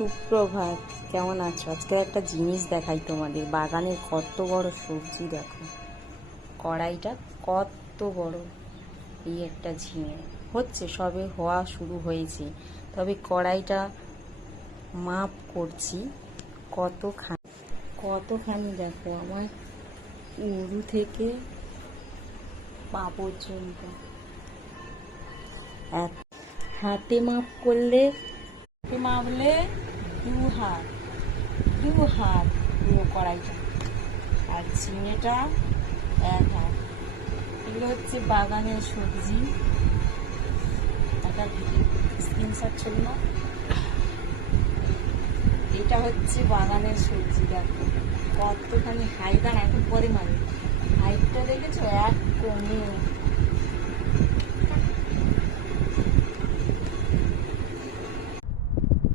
সুপ্রভাত, কেমন আছো? আজকে একটা জিনিস দেখাই তোমাদের। বাগানের কত বড় সবজি দেখো। কড়াইটা কত বড়। এই একটা ঝিঙে হচ্ছে, সবে হওয়া শুরু হয়েছে, তবে কড়াইটা মাপ করছি কতখানি দেখো, আমার উরু থেকে পা পর্যন্ত। এক হাতে মাপলে দু হাত পুরো কড়াইটা, আর ঝিঙেটা 1 হাত। এগুলো হচ্ছে বাগানের সবজি। একটা স্ক্রিনশট ছিল না, এটা হচ্ছে বাগানের সবজি। দেখো কতখানি হাইট, আর এখন পরে হাইটটা দেখেছো, এক কমে